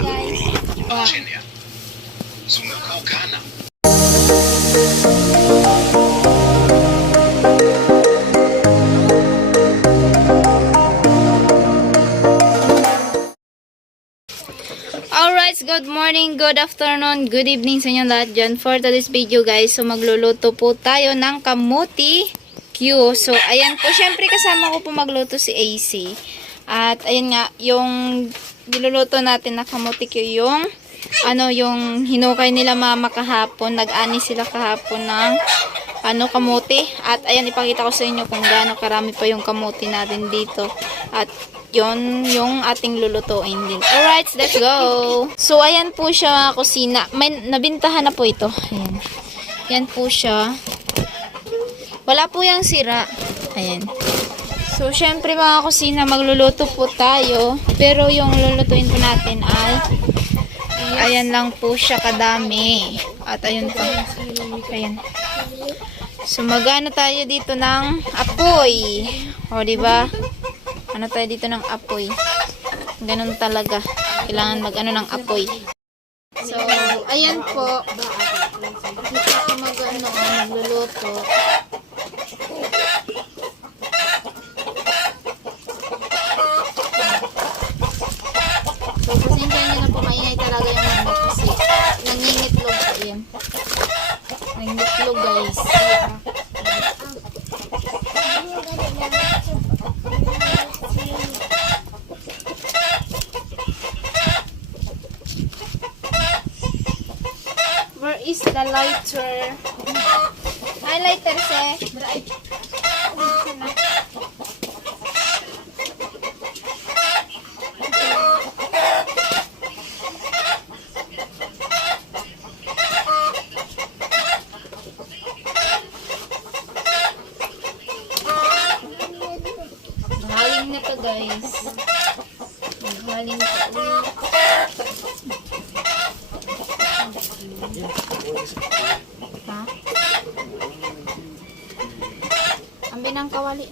guys. Wow. Alright, good morning, good afternoon, good evening sa inyo lahat dyan. For today's video guys, so magluluto po tayo ng kamuti Q. So ayan po, syempre kasama ko po magluto si AC. At ayan nga, yung niluluto natin na kamuti Q, yung yung hinukay nila mama kahapon. Nag-ani sila kahapon ng kamuti. At ayan, ipakita ko sa inyo kung gaano karami pa yung kamuti natin dito. At yon yung ating lulutuin din. Alright, let's go! So, ayan po siya kusina. May nabintahan na po ito. Ayan. Yan po siya. Wala po yung sira. Ayan. So, syempre mga kusina, magluluto po tayo. Pero yung lulutuin po natin ay ayan lang po siya kadami. At ayun po. Ayan. So, magano tayo dito ng apoy. O, diba? Ano tayo dito ng apoy. Ganun talaga. Kailangan mag-ano ng apoy. So, ayan po. Dito ako magluluto. So, pasensya nyo na po, maingay talaga yung manok kasi nangingitlog po yan. Nangingitlog guys. Where is the lighter? Ay, lighter, se. Haling na to, guys. Haling na to. Ha? Ang binang kawali.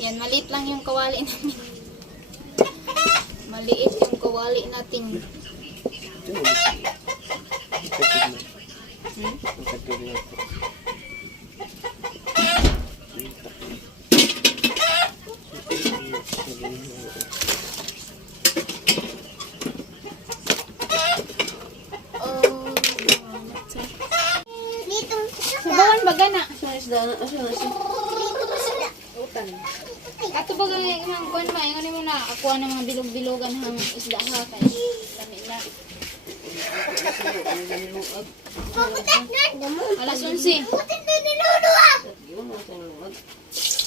Yan, maliit lang yung kawali namin. Maliit yung kawali natin. Sabawan baga na. Ato baga nga kuan ma, ngani mo na akuha ng mga bilog-bilogan hang isda ha kay kami na. Alas 11.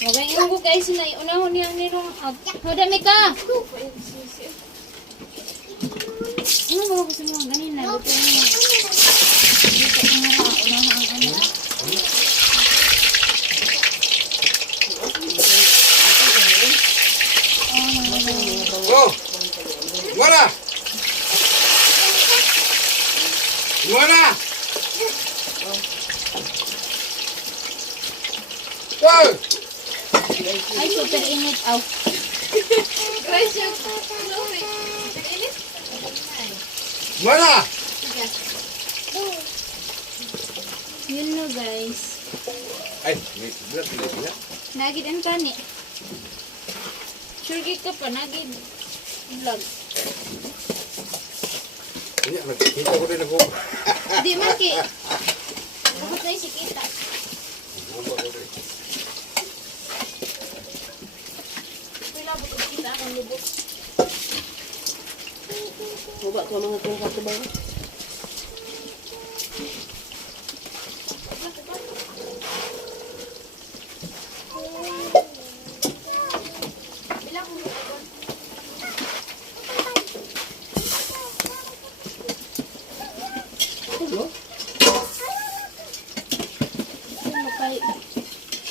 Magay yung ko guys na unahon niyang nirong hodami ka. Ano ba gusto mo ganina buto niya. Dito ang unahan ang Oh! Gimana? Gimana? Oh! ay super init aw. Gimana? Yun no guys. Ay, berat ya. Nagid ang kani. Sure gid ka pa nagid vlog. Ini kita ko din ako. Di man ki. Bakit na isikita? Wala ba ko kita ang lubot. Coba ko mga tungkol sa bawah.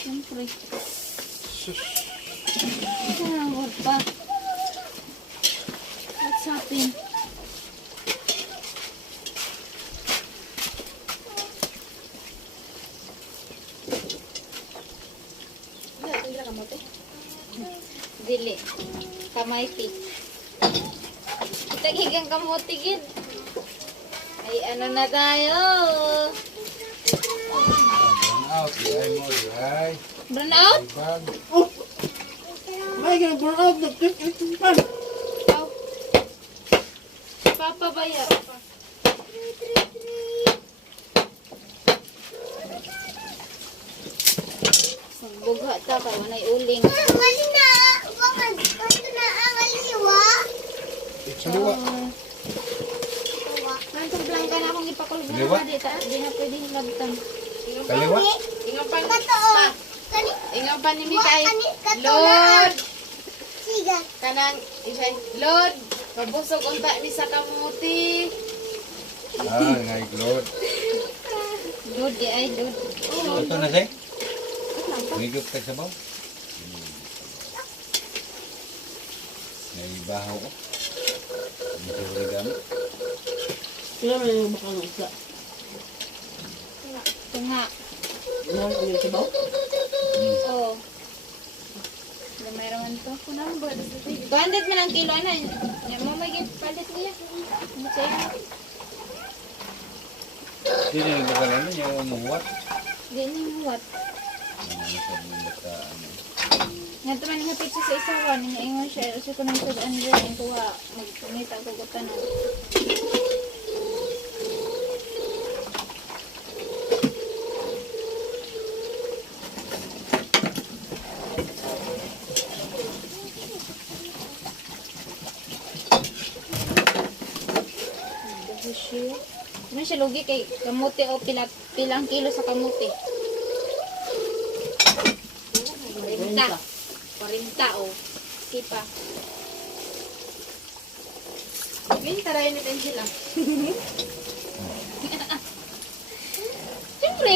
Siyempre. Ang pa. What's happening? Tingnan ka mo, te. Dili. Kamay pi. Tagigang kamuti gid. Ay ano na tayo? Burn out. Ay mo. Ay. Burn out? Bag. Oh! May ganang burn out. Nag-click. Ito pa. Aw. Papa baya. Bugha ta ka wanay uling. Wali na, bakit? Ito na ang aliwa. Kaliwa. Nantong blanca na akong ipakulbo Kaliwa? na dita. Di na pwede labtan. Kaliwa. Ingon pa. Katoo. Kani, Ingon pa ni Mikay. katoo na. Siga. Kanang isay Lord, mabusog unta ni sa kamuti. Ah, ngay Lord. Lord di ay Lord. Ito na say. Higop tayo sa baw. Naibahaw ko. Ano sa wala gamit? Sila may yung bakang isa. Ito nga. Meron ko yung sabaw. Oo. Gamay raman to. Kunang ba? Bandit man ang kilo. Ano? Yan mo may palit niya. Ano sa'yo? Sino yung bakalan na yung umuwat? Di niya what? Ano sa mga bata, ano? Nga naman nga pizza sa isawan. Nga ingon siya. Kasi ko nang sudan dyan. Yung kuha. Magpunita ko ko tanong. Ano siya lugi kay kamuti o pilang kilo sa kamuti? 40. 40 o. Sipa. Tarayan natin sila. Siyempre.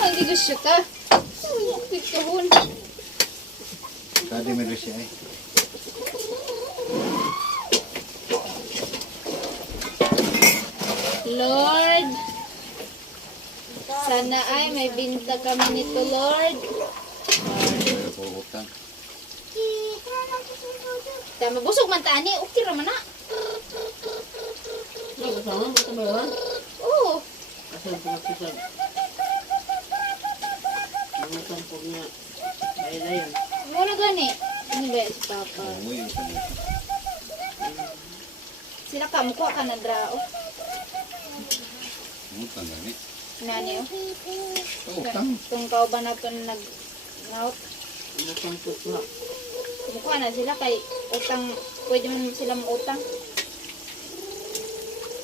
Hindi gusto ka. Pagkahon. Tadi meron siya eh. Lord, sana ay may binta kami nito, Lord. Meron po utang. Tama, busog man tani, okay raman na. Kasama, basta ba yun? Oo, Kasi ang pinakisan. Mga sampog niya. Bayad na yun. muna gani. Ano ba yan si Papa? Umuwi yung kanila. Sila ka, mukha ka na drao. Utang gani. Nani o? Utang. Kung kauban na ito nag-out, Mga sampog na. mukha na sila kay utang, pwede man sila utang.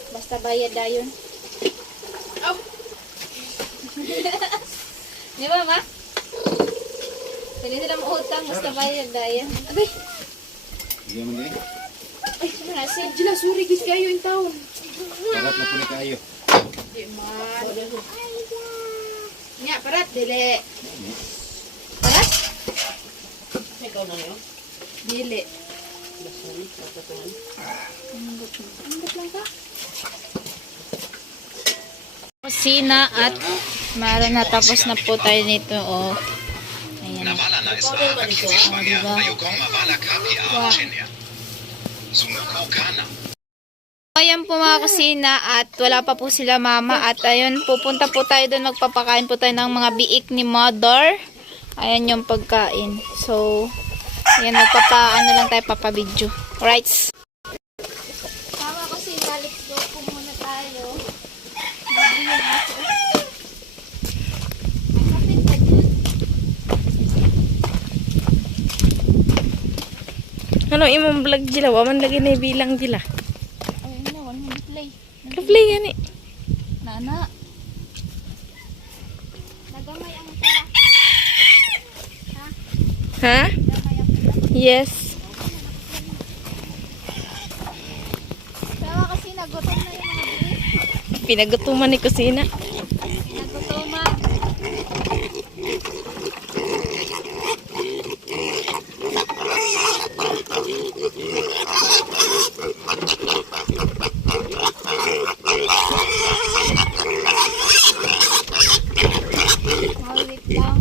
Basta bayad dayon. Oh! Di ba, ma? Pwede sila utang, basta bayad dayon. Abay! Hindi mo din. Ay, sinasin. Dila, sorry, guys, kayo yung taon. Parat na po ni kayo. Di man. Nga, parat, dili. Parat? Ikaw na yun. Dili. Basta rin, katatuan. Ambot lang ka. Kusina at mara na tapos na po tayo nito. Oh. Ayan. Nawala na isa Ikaw din ba dito? akifishwa diba? ayokong mawala kapi Wow. Chenya. Sumuko kana. Ayan po mga kusina at wala pa po sila mama at ayun pupunta po tayo doon, magpapakain po tayo ng mga biik ni mother. Ayan yung pagkain. So, ayan ano lang tayo papabidyo. Alright. Tama kusina, let's go po muna tayo. Bago yung aso. Ay, kapit ka dyan. Ano imong vlog jila? Waman lagi na bilang jila. Ay, na, one minute play. Lovely gani. Nana. Nagamay ang pala. Ha? Nagamay ang pala. Yes. Tama kasi nagutom na yung mga biik. Pinagutuman ni kusina. Nagutuman. Mawit lang.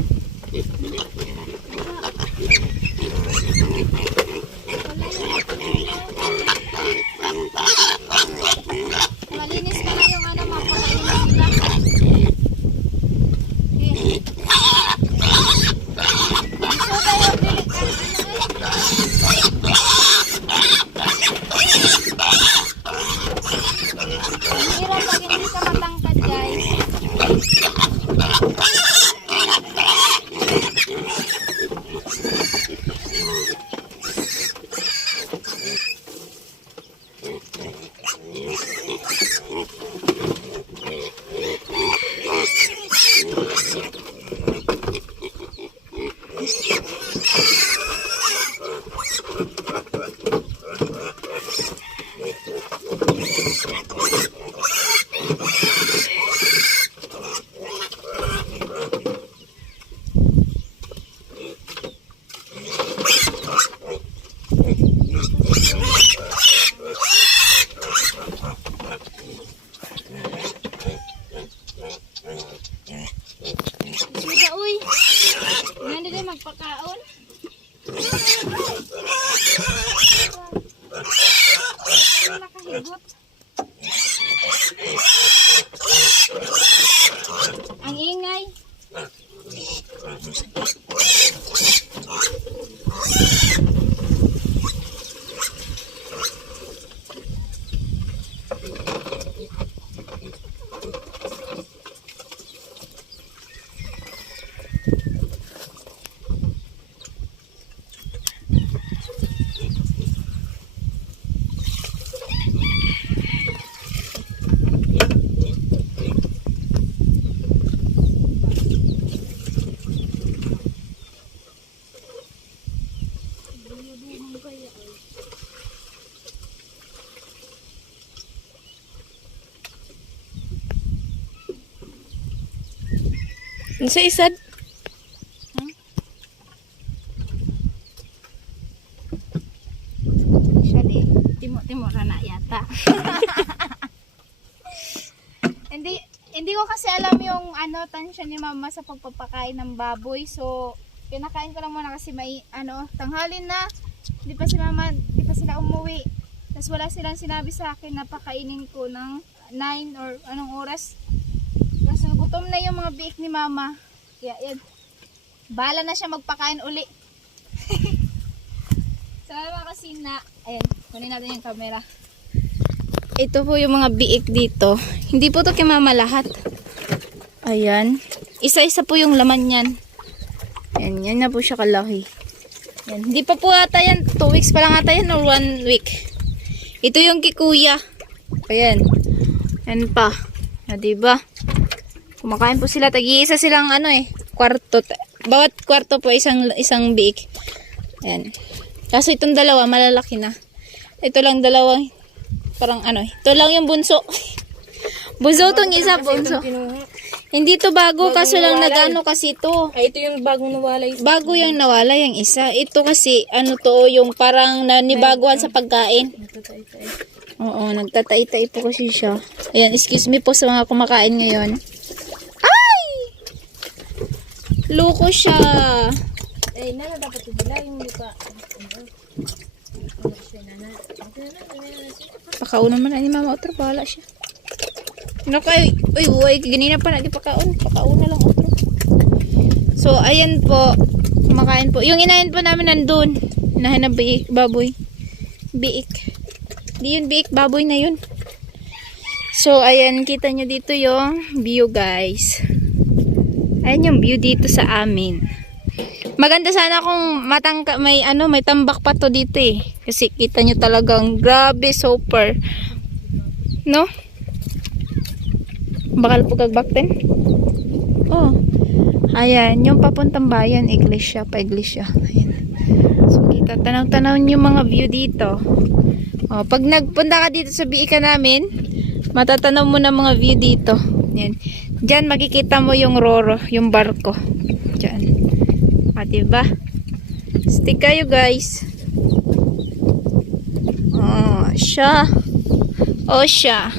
magpakaon. Nakahigot. Ang ingay. Ano sa isad? Siya di. Timo na yata. Hindi ko kasi alam yung tansya ni mama sa pagpapakain ng baboy. So, pinakain ko lang muna kasi may tanghalin na. Di pa sila umuwi. Tapos wala silang sinabi sa akin na pakainin ko ng 9 or anong oras. Kasi gutom na yung mga biik ni mama. Kaya yan. Bahala na siya magpakain uli. Salamat kasi na. Ayan, kunin natin yung camera. Ito po yung mga biik dito. Hindi po to kay mama lahat. Ayan. Isa-isa po yung laman yan. Ayan, yan na po siya kalaki. Yan. Hindi pa po ata yan. 2 weeks pa lang ata yan or 1 week. Ito yung kikuya. Ayan. Yan pa. Diba? Kumakain po sila. Tag-iisa silang kwarto. Bawat kwarto po isang biik. Ayan. Kaso itong dalawa malalaki na. Ito lang dalawang parang ito lang yung bunso. Bunso tong isa, bunso. Hindi to bago kaso lang nagano kasi ito. Ay, ito yung bagong nawalay. Bago yung nawala yung isa. Ito kasi to yung parang nanibaguhan sa pagkain. Oo, nagtatay-tay po kasi siya. Ayan, excuse me po sa mga kumakain ngayon. Ay! Loko siya. Ay, nana dapat ibila yung lupa. Pakaunan man na ni mama otro, bahala siya. Ano kayo? Uy, ganina pa na di pakaon. Pakaon na lang otro. So, ayan po. Kumakain po. Yung inahin po namin nandun. Inahin na baboy. Biik. Di yun biik, baboy na yun. So, ayan, kita nyo dito yung view, guys. Ayan yung view dito sa amin. Maganda sana kung may tambak pa to dito eh. Kasi kita nyo talagang grabe, super. No? Bakal po kagbakten? Oh. Ayan, yung papuntang bayan, iglesia, pa-iglesia. Ayan. So, kita, tanaw-tanaw yung mga view dito. Oh, pag nagpunta ka dito sa biika namin, matatanaw mo na mga view dito. Ayan. Diyan makikita mo yung Roro, yung barko. Diyan. Diba? Stick kayo, guys. Oh, siya. Oh, siya.